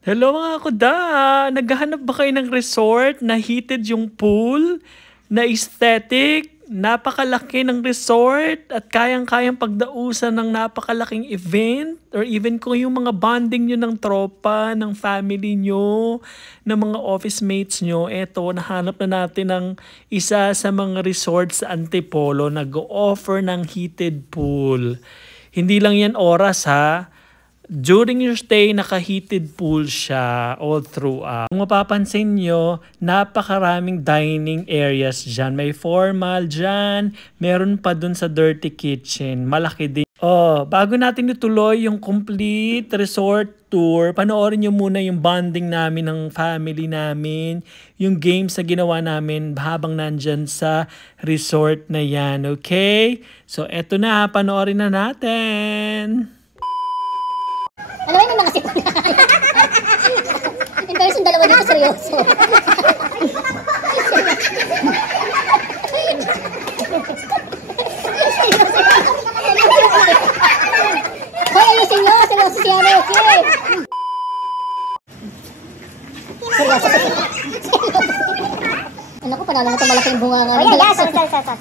Hello mga kuda! Naghahanap ba kayo ng resort na heated yung pool, na aesthetic, napakalaki ng resort at kayang-kayang pagdausan ng napakalaking event or even kung yung mga bonding nyo ng tropa, ng family nyo, ng mga office mates nyo, eto, nahanap na natin ng isa sa mga resorts sa Antipolo nag-offer ng heated pool. Hindi lang yan oras ha. During your stay, naka-heated pool siya all throughout. Kung mapapansin nyo, napakaraming dining areas dyan. May formal dyan, meron pa dun sa dirty kitchen. Malaki din. Oh, bago natin ituloy yung complete resort tour, panoorin nyo muna yung bonding namin ng family namin, yung games na ginawa namin habang nandyan sa resort na yan, okay? So, eto na, panoorin na natin. Ano yun yung mga sipon? In person, dalawa dito seryoso. Hoy, ayusin nyo! Seryoso siya, okay? Seryoso. Ano ko, panalo mo itong malaking bunga nga.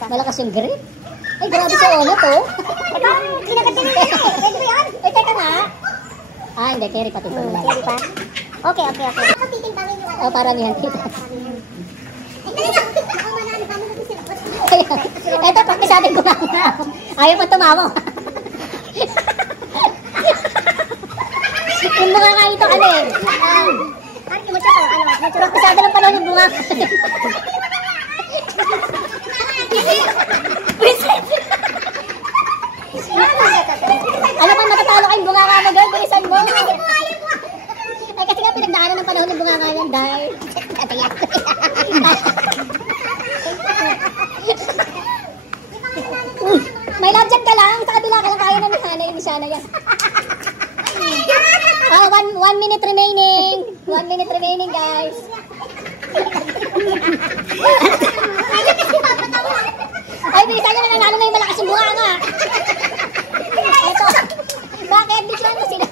Malakas yung grip. Ay, grabe sa ono to. Ikaw, kinagat din na yun. Pwede ba yun? Ay, teka nga. Ah, hindi. Carry pa. Carry pa? Okay. Oh, paramihan kita. Ito, pakisabi ko nga. Ayaw pa tumawa. Yung bunga nga ito, ano eh. Pakisabi ng panahon yung bunga. Alam mo, matatalo kayong bunga nga mo, girl. Bilisan mo. Ay, kasi nga pinagdaanan ng panahon ng bunga nga yan, dahil. May love chat ka lang. Sa kabila ka lang, kaya na ni Hana. Ni Shana yan. One minute remaining. 1 minute remaining, guys. Ay, bilisan nyo na, nanalo na yung malakas yung bunga nga. Ito. Bakit? Bigyan mo sila.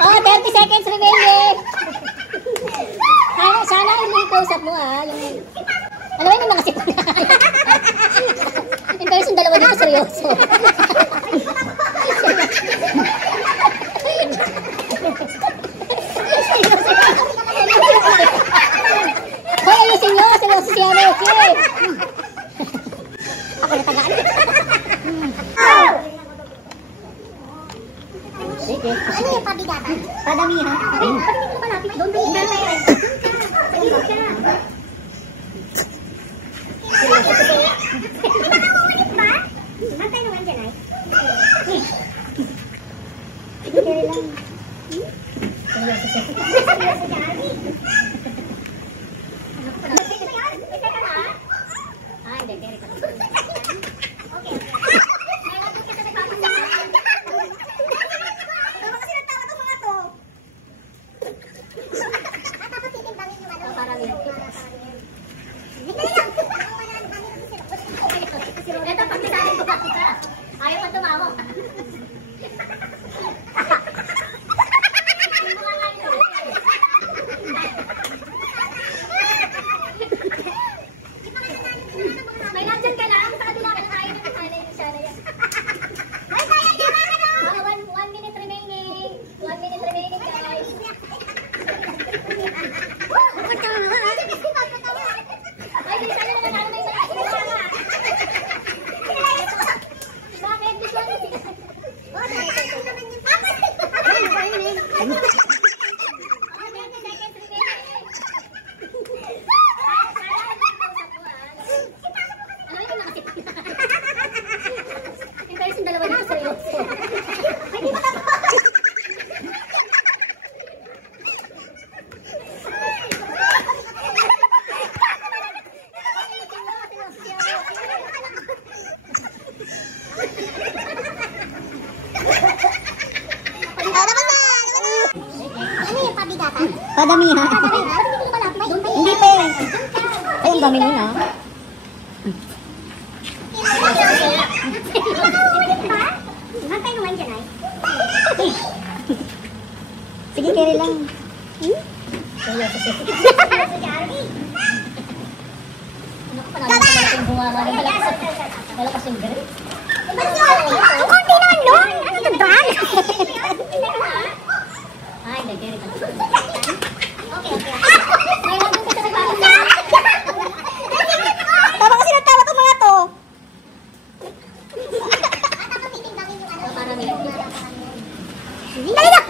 Oh, 30 seconds remaining. Sana yung close up mo ha. Ano yun yung mga sipon? In person, dalawa dito seryoso. Hoy, ayusin nyo. Seryoso siya, okay? Ako natagaan. Sige. Ano yung pabigatan? Padamihan. Pwede mo malapit doon. Makaulit ba? Antay naman dyan ay. Carry lang. Seryoso siya. Hindi, carry pa. Okay. Ito, pakisabi ko ba kita? Ayaw pa tumawa. May nandyan ka lang. Sa kabila ka lang, ayaw na Hana. Ni Shana yan. 1 minute remaining. 1 minute remaining, guys. Ay, bilisan nyo na, nanalo na yung malakas yung bunga nga. Bakit? Bigyan mo sila. Oh, 30 seconds remaining. Ano yun yung nakasipon? In person, dalawa dito seryoso. Ano yung pabigatan? Padamihan. Hindi mo malapit doon. Hindi pa eh. Ay, ang dami nun ah. Makaulit ba? Antay naman dyan ay. Sige, carry lang. Malakas yung girl. Ang konti naman nun! Ano ito, Dan? Ay, nag-carry ka. Okay. May nandun ka sa nagbalang. Tama kasi nagtawa itong mga to. Dali na!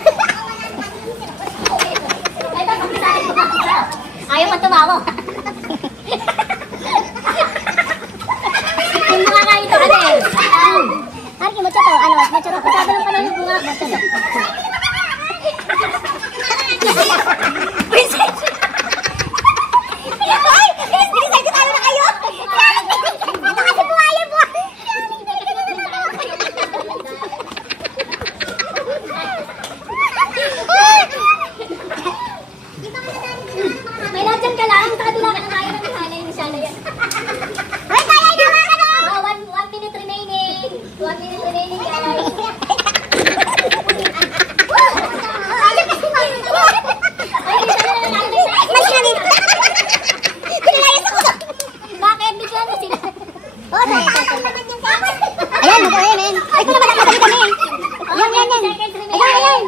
Ayaw pa tumawa. Yung mga kain ito ano eh. Harki mo to, ano, macho to. Sabi ng panahon yung bunga, macho to. Princess! Ay! Princess, talo na kayo! Ito kasi buhaya po! May lodyan ka lang, takadula ka na kaya ng misalay ni Shana yan. Ay, kaya naman ka na! 1 minute remaining. 1 minute remaining, guys. Ayaw kasi mga. Ay, Shana na lang. Mali na dito. Pinalayas ako. Bakit? Bigla na sila. Ayan, ayan. Ay, kung naman nakasali kami. Ayan. Ayan.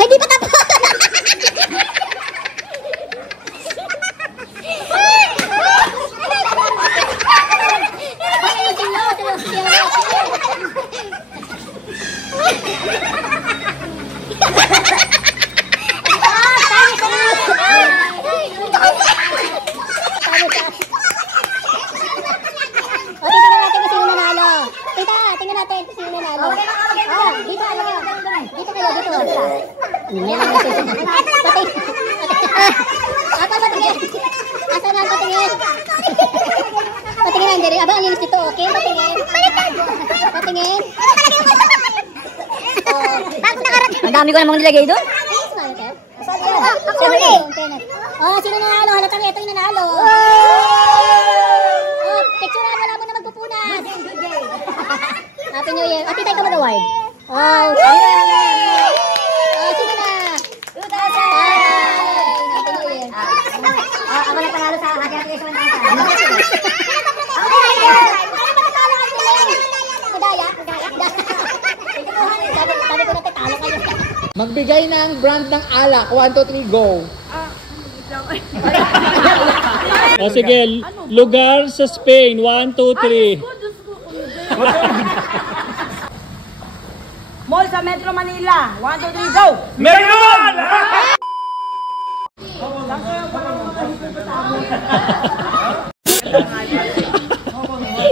Hindi pa tapos. Tingnan natin kung sino nanalo. Dito kayo. May lang nasusunod. Patingin. Asan nga patingin? Patingin ang diri. Aba, ang linis nito, okay? Patingin. Bago nakarating. Ang dami ko namang nilagay doon. Ako uli. Sino nanalo? Halatang ito yung nanalo. Picture na, wala mo na magpupunas. Happy New Year. Titay ka mag-award. Sino na? 2,000! Happy New Year. Ako na panalo sa hati-hati sa mga Sabi ko natin, talo kayo. Magbigay ng brand ng alak. 1, 2, 3, go! Sige, lugar sa Spain. 1, 2, 3. Mall sa Metro Manila. 1, 2, 3, go! Meron!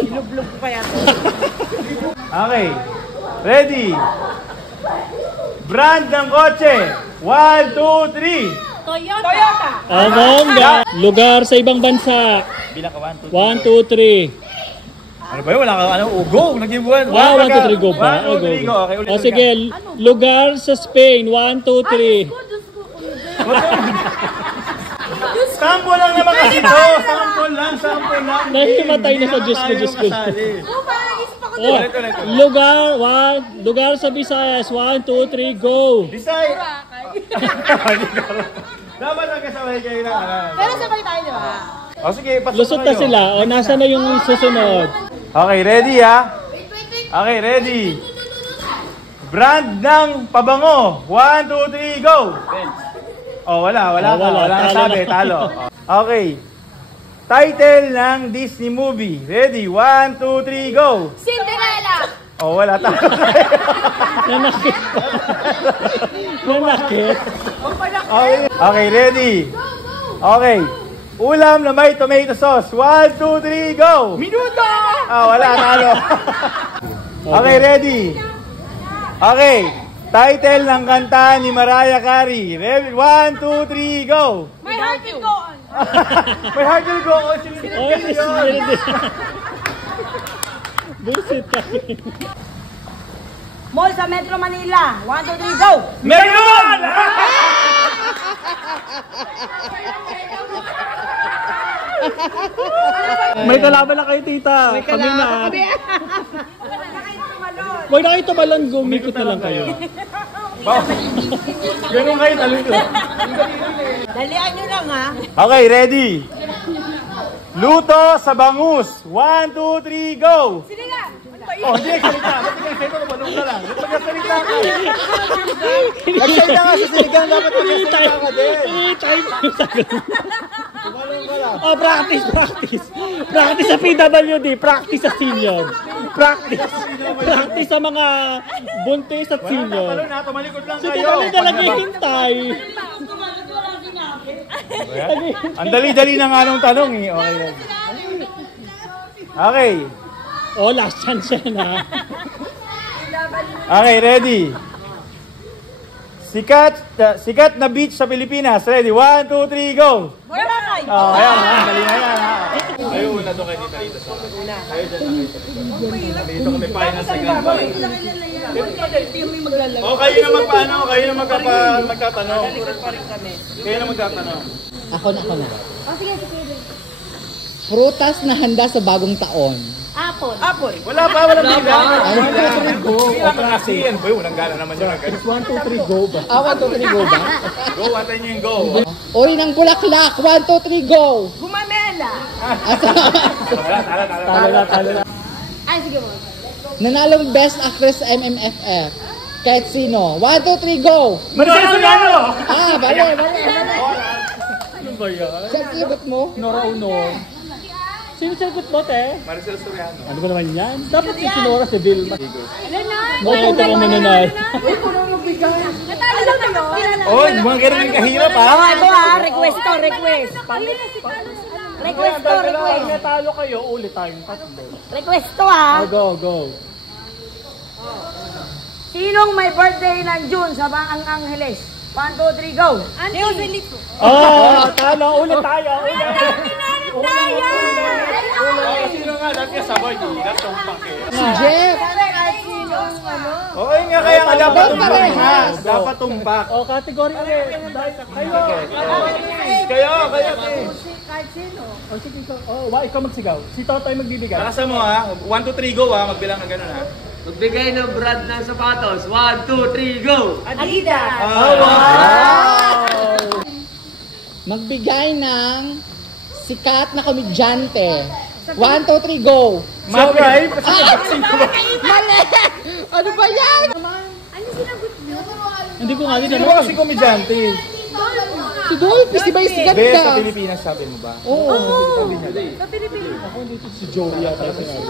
Lublog ko kaya. Okay. Ready? Brand ng kotse. 1, 2, 3. Toyota. Bongga. Lugar sa ibang bansa. Bilang ka 1, 2, 3. Ano ba yun? Wala ka go. Nag-ibuan. 1, 2, 3, go pa. 1, 2, 3, go. Okay, ulit. Sige, lugar sa Spain. 1, 2, 3. Sample lang naman kasi ito. Sample lang. Nahimatay na sa Diyos ko. Lugar sa Visayas. 1, 2, 3, go. Decide. Dapat nagkasabay kayo na. Pero sabay tayo, di ba? O sige, pasok Lusot na sila. O, nasa na yung susunod? Okay, ready ha? Okay, ready. Brand ng pabango. 1, 2, 3, go! Wala nasabi. Talo. Okay. Title ng Disney movie. Ready? 1, 2, 3, go! Cinderella. Wala. Talo. Nanakit. Okay, ready? Okay. Ulam na may tomato sauce. 1, 2, 3, go! Minuto. Wala. Talo. Okay, ready? Okay. Title ng kanta ni Mariah Carey. Ready? 1, 2, 3, go! My heart will go on. My heart will go on. Bullshit tayo. Mall sa Metro Manila. 1, 2, 3, go! Meron! May kalaban na kayo, tita. May kami na. Huwag na kayo tumalon, gumikot na lang kayo. Ganun kayo, talon ko. Dalian nyo lang ha. Okay, ready? Luto sa bangus. 1, 2, 3, go! Sinigang. Oh, hindi nagsalita. Ba't nagsalita? Balong ka lang. Ba't nagsalita ka? Nagsalita ka sa sinigang. Dapat nagsalita ka din. Balong ka lang. Oh, practice. Practice sa PWD. Practice sa senior. Practice sa mga buntis at senior. Talon na, tumalikod lang So, kayo. tuloy na naghihintay. Ang dali-dali na nga nung tanong eh. Okay. Okay. Oh, last chance yan ha. Okay, ready? Sikat na beach sa Pilipinas. Ready? 1, 2, 3, go! Boracay. Oh, ayan, dali na yan. Ayaw, una doon kayo dito sa una. Ayaw dyan na kayo. Dito kami final sa ganda. Oh, kayo na magpaano, kayo na magtatanong. Kayo na magtatanong. Ako na. Prutas na handa sa bagong taon. Apple. Wala pa, walang bilang. Bilang kasi yan. Boy, walang gana naman yun. 1, 2, 3, go ba? 1, 2, 3, go ba? Go, atay nyo yung go. Uri ng bulaklak. 1, 2, 3, go! Gumamela. Talo na. Ay, sige mo. Nanalong Best Actress sa MMFF. Kahit sino. 1, 2, 3, go! Maricel Soriano! Bale. Ano ba yan? Siya sagot mo. Nora Uno. Sino sagot mo, te? Maricel Soriano. Ano ba naman yan? Dapat si Sinora si Vilma. Ano na? Bakit ka naman nanay? Natalo lang kayo. Oh, mga ganun kahirap ha? Ito ha, request. Pag natalo kayo, ulit tayong tatlo. Request to ha. Go. Sinong may birthday ng June sa Bang Angeles? 1, 2, 3, go! Leo Felipe. Oh, talo. Ulit tayo. Sino nga? Dati ka sabay, hirap tumpak eh. Si Jeff. Oo nga, kaya nga dapat tumpak nga. Dapat tumpak. Oh, category ulit. Kayo. Oh, sige. Ikaw magsigaw. Si Totoy magbibigay. Nakasa mo ha. 1, 2, 3, go ha. Magbilang ng ganun ha. Magbigay ng brand ng sapatos. 1, 2, 3, go! Adidas. Wow! Magbigay ng sikat na komedyante. 1, 2, 3, go! Mag-drive? Mali! Ano ba yan? Hindi ko nga din Sino ba kasi komedyante? Si Dolphy, si ba yung sikat Be, ka? sa Pilipinas sabi mo ba? Oo. Si Joey yata yung sinabi.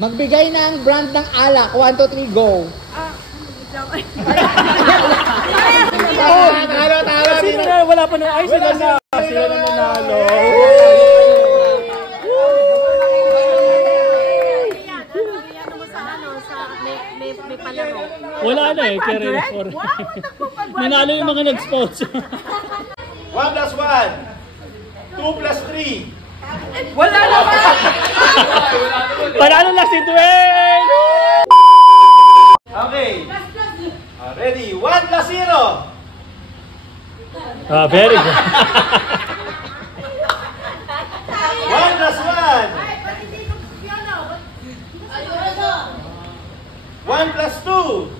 Magbigay ng brand ng alak. 1, 2, 3, go! Talo. Sino na? Wala pa na. Ay, sila na. Sila na nanalo. Wala na eh. Pero nanalo yung mga nag-sponsor. 1 plus 1. 2 plus 3. Wala na ba? Panalo na si Dwayne! Okay. Ready? 1 plus 0. Very good. 1 plus 1. 1 plus 2.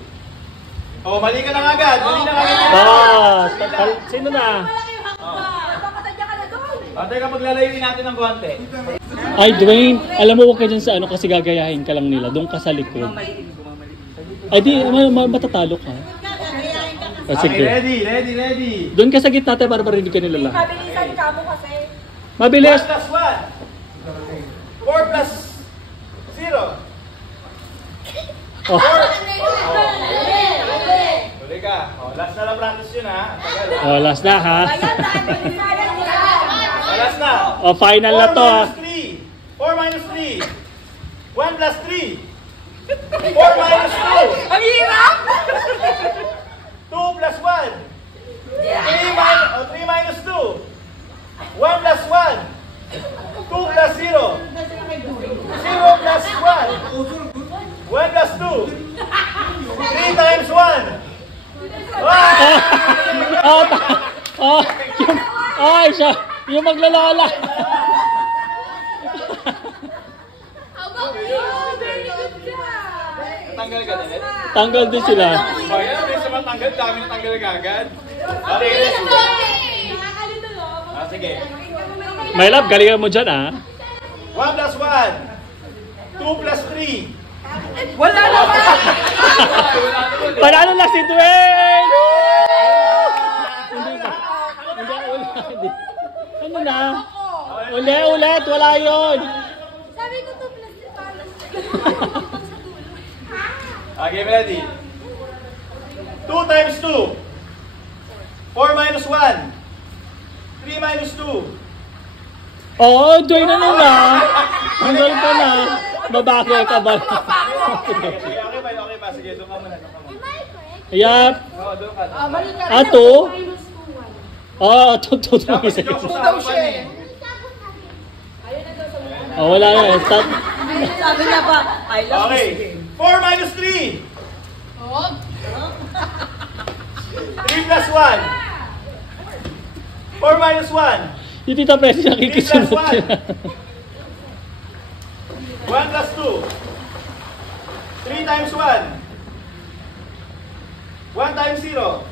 Oh, mali ka na agad. Sino na? Teka, maglalayuin natin ng guwante. Ay, Dwayne, alam mo, huwag ka dyan sa ano kasi gagayahin ka lang nila. Doon ka sa likod. Ay, di, matatalo ka. Okay, Sige. ready. Doon ka sa gitna tayo para marinig ka nila lahat. Mabilisan ka mo kasi. 1 Mabilis! plus 1. 4 plus 0. Oh. Huli ka. Oh, last na lang practice yun ha. Ang tagal ha. Oh, last na ha. Last na. Oh, final na to ha. 4 minus 3. 1 plus 3. 4 minus 2. Ang hirap! 2 plus 1. 3 minus 2. 1 plus 1. 2 plus 0. 0 plus 1. 1 plus 2. 3 times 1. Oh, Ay, siya. Yung maglalola. Natanggal ka din? Tanggal din sila. O yan, may sa matanggal, dami natanggal agad. Okay, sige. My love, galingan mo dyan, ah. 1 plus 1. 2 plus 3. Wala naman! Panalo lang si Dwayne! Hindi ba? Hindi, hindi. Ano na? Ulit, wala yun. Sabi ko 2 plus 3. Okay, ready? 2 times 2. 4 minus 1. 3 minus 2. Oo, Dwayne na naman. Hanggal ka na. Babaki ka ba? Okay ba? Sige, doon ka muna. Yup. Oo, doon ka. Ato? Oo, ito. Dapat si Jokes daw siya eh. Oh, wala na. Stop. Sabi niya pa, I love Okay. this game. 4 minus 3. 3 plus 1. 4 minus 1. Yung Tita Presi nakikisunod 3 plus sila. 1 plus 2. 3 times 1. 1 times 0.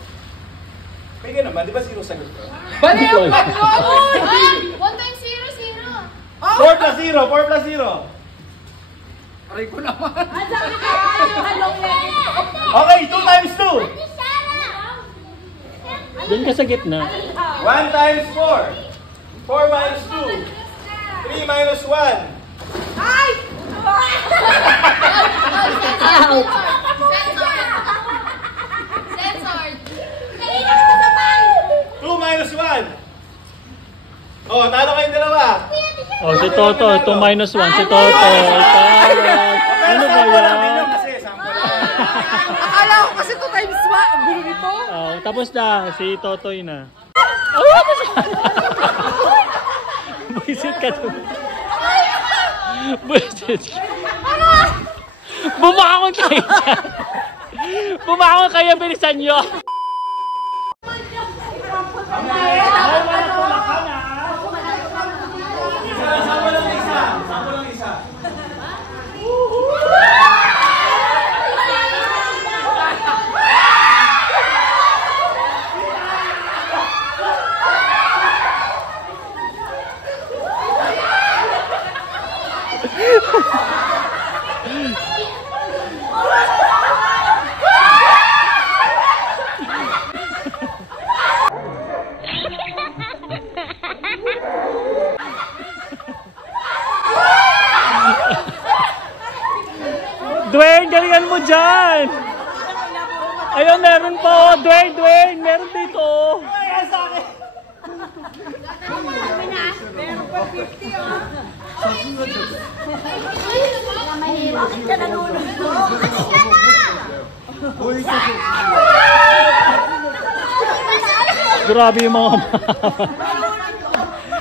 May ganun ba? Di ba 0 sagot ko? Bali yung 1 times 0, 0. 4 plus 0. 4 plus 0. Aray ko naman. Okay, 2 times 2. Doon ka sa gitna. 1 times 4. 4 minus 2. 3 minus 1. Ay! Censored. 2 minus 1. Oh, talo kayong dalawa. Oh, si Toto. 2 minus 1. Si Toto. Ano ba yan? Kasi sample lang. Akala ko kasi 2 times 1. Ang gulo nito. Oh, tapos na. Si Totoy na. Buisit ka to. Buisit ka. Bumangon kayo dyan. Bumangon kayo, bilisan nyo. Sample lang isa. Sample lang isa. Dwayne, galingan mo dyan. Ayun, meron po. Dwayne, meron dito. Grabe yung mga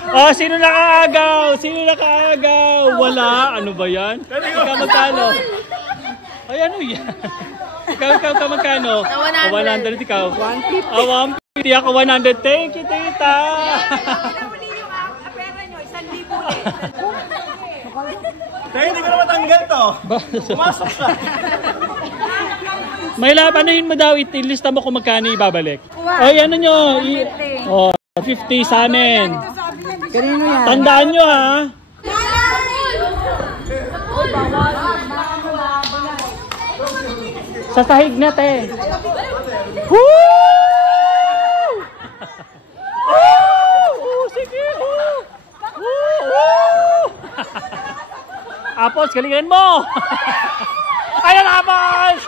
Oh, sino nakaagaw? Sino nakaagaw? Wala. Ano ba yan? Ikaw magkano? Ay, ano yan? Ikaw magkano? 100. Ikaw? 150. 150. Ako 100. Thank you, tita. Kaya hindi ko na matanggal to. Pumasok siya. May labanuhin mo daw. Ilista mo kung magkano ibabalik. Ay, ano nyo? Oh, 50 sa amin. Kanino yan? Tandaan nyo, ha? Sa sahig na, te. Woo! Sige! Apos, galingan mo! Ayan, Apos!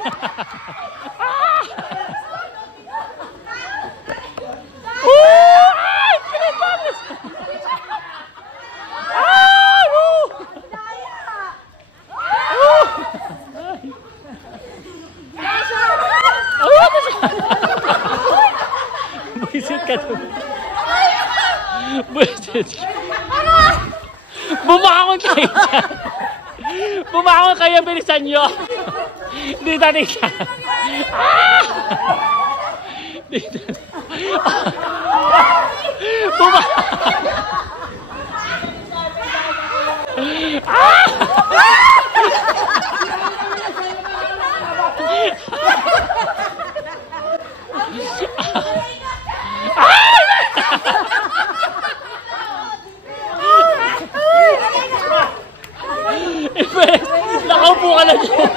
Buisit ka to. Buisit ka. Bumangon kayo dyan. Bumangon kayo, bilisan nyo. Dito. Dito. Nakaupo ka na dyan.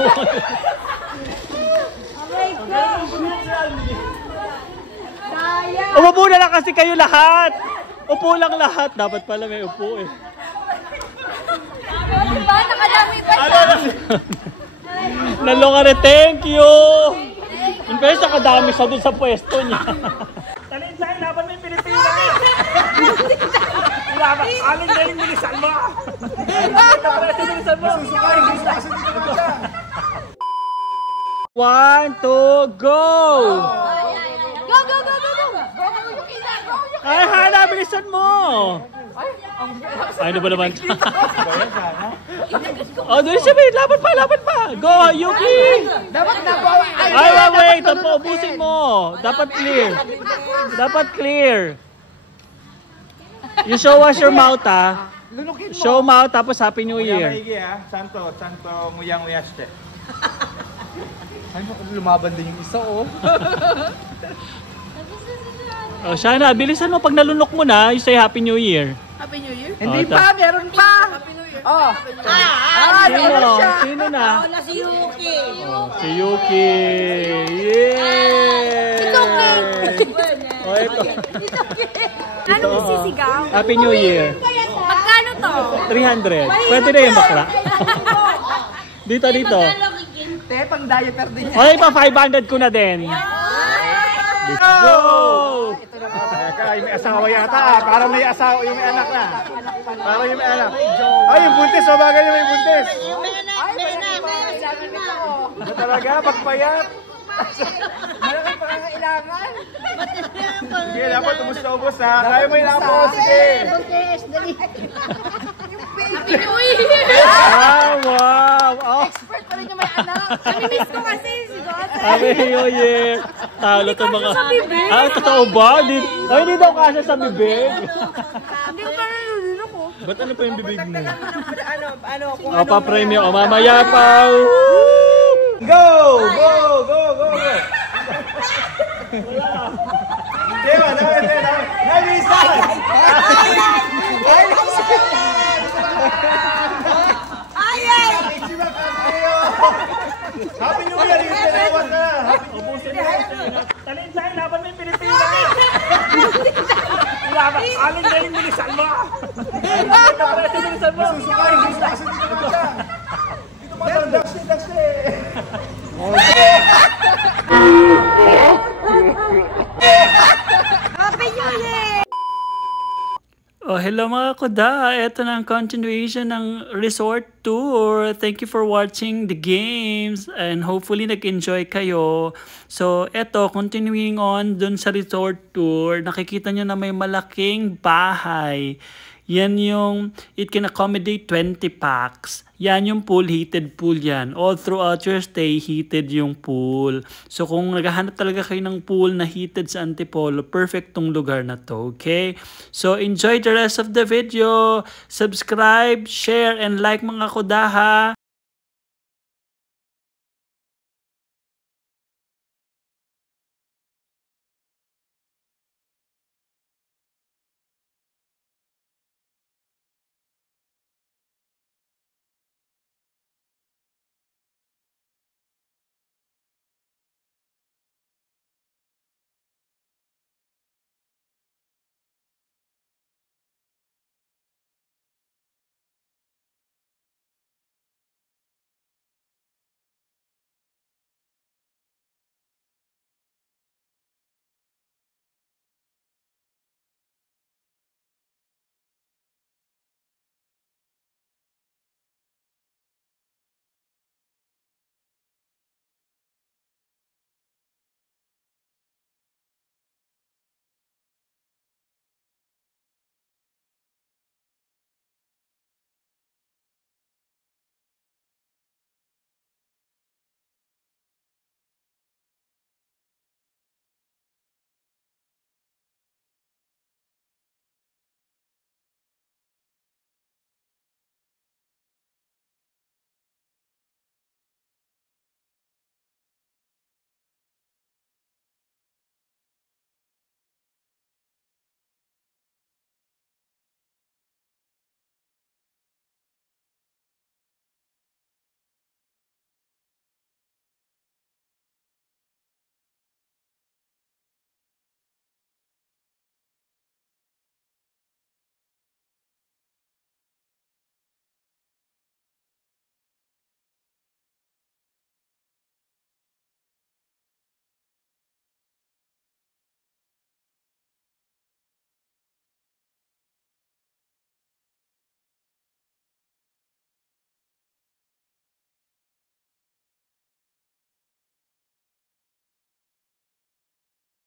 Umupo na lang kasi kayo lahat. Upo lang lahat. Dapat pala may upo eh. Diba? Nakadami pa siya. Nalong ka thank you. In fact, nakadami siya dun sa pwesto niya. Talin sa'yo, laban mo yung Pilipinas. Laban, aling galing bilisan mo. Bilisan mo. Susukay, bilis na kasi dito naman siya. 1, 2, go! Go, go, go, go, go! Go, Yuki na! Go, Yuki! Ay, Hana, bilisan mo! Ay, ano ba naman? Oh, doon siya, wait. Laban pa! Go, Yuki! Dapat na po. Ay, wait. Ito po, ubusin mo. Dapat clear. You show us your mouth, ha? Show mouth, tapos Happy New Year. Maigi ha. Santo nguyang uyaste. Ay, lumaban din yung isa, oh. Oh, Shana, bilisan mo. Pag nalunok mo na, you say Happy New Year. Happy New Year? Hindi pa, meron pa. Happy New Year. Oh. Sino na? Wala si Yuki. Oh, si Yuki. Yay! Oh, ito. Anong sisigaw? Happy New Year. Magkano to? 300. Pwede na yung bakla. Dito. Te, pang dieter din yan. Okay pa, 500 ko na din. Let's go! Teka, yung may asawa yata ah. Parang may asawa, yung may anak na. Parang yung may anak. Ay, yung buntis. O bagay yung may buntis. Ba talaga? Pagpayat. Malaki pa kailangan. Sige, dapat ubos na ubos ha. Kaya mo yung apo. Sige. Happy New Year! Ah, wow! Oh, Expert pa rin yung may anak. Namimiss ko kasi si Gote. Happy New Year! Talo to mga... Ah, totoo ba? Hindi daw kasya sa bibig. Hindi ko pa nalulunok ko. Ba't ano pa yung bibig mo? Kung O, pa-premyo. O, mamaya pa. Go! Diba, nabilisan! Happy New Year! Yung tinawas na! Ubusin mo. Talin sa'yo, laban mo yung Pilipinas. Laban, aling galing bilisan mo. Bilisan mo. Susukay, bilis na kasi dito naman siya. Dito pa tayo, dax Happy New Year! Oh, hello mga kuda. Ito na ang continuation ng resort tour. Thank you for watching the games and hopefully nag-enjoy kayo. So, eto, continuing on dun sa resort tour, nakikita nyo na may malaking bahay. Yan yung, it can accommodate 20 packs. Yan yung pool, heated pool yan. All throughout your stay, heated yung pool. So kung naghahanap talaga kayo ng pool na heated sa Antipolo, perfect tong lugar na to, okay? So enjoy the rest of the video. Subscribe, share, and like mga kudaha.